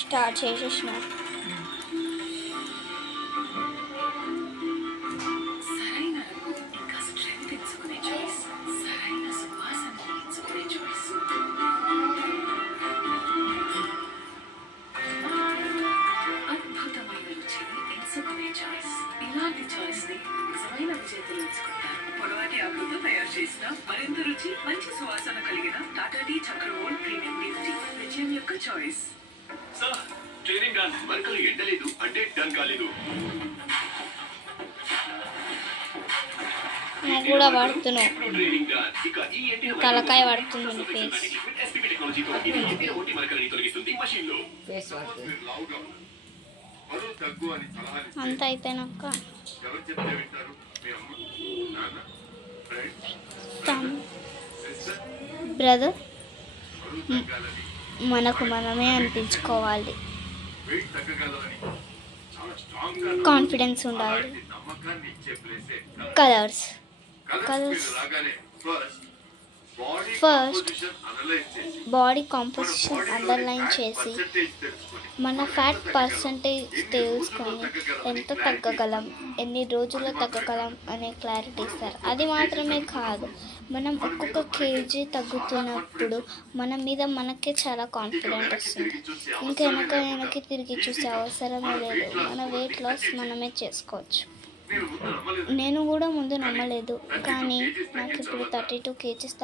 Start చేసేసిన. ఇలాంటి choice ని నిజమైన విజేతలు ఎంచుకుంటారు. పొడవాటి ఆకులతో తయారు చేసిన మరింత రుచి, మంచి సువాసన కలిగిన టాటా టీ చక్రవోల్ ప్రీమియం లీఫ్ టీ విజయం యొక్క చాయిస్. Sir training done. మరకలు ఎండలేదు అంటే డన్ కాలేదు. నాకు కూడా పడుతున్నావు, ట్రైనింగ్ డన్. ఇక ఈ తలకాయ పడుతుంది ఫేస్. ఎస్పీపీ టెక్నాలజీతో ఇది ఎండిన ఒంటి మరకలని తొలగిస్తుంది మషిన్ లో. అంత అయిపోయినాక బ్రదర్ మనకు మనమే అనిపించుకోవాలి, కాన్ఫిడెన్స్ ఉండాలి. Colours first body composition underline చేసి మన ఫ్యాట్ పర్సంటేజ్ తెలుసుకొని ఎంత తగ్గగలం, ఎన్ని రోజుల్లో తగ్గగలం అనే క్లారిటీ ఇస్తారు. అది మాత్రమే కాదు, మనం ఒక్కొక్క కేజీ తగ్గుతున్నప్పుడు మన మీద మనకే చాలా కాన్ఫిడెంట్ వస్తుంది. ఇంకా వెనక్కి తిరిగి చూసే అవసరమే లేదు. మన వెయిట్ లాస్ మనమే చేసుకోవచ్చు. నేను కూడా ముందు నమ్మలేదు, కానీ నాకు ఇప్పుడు 32 kgs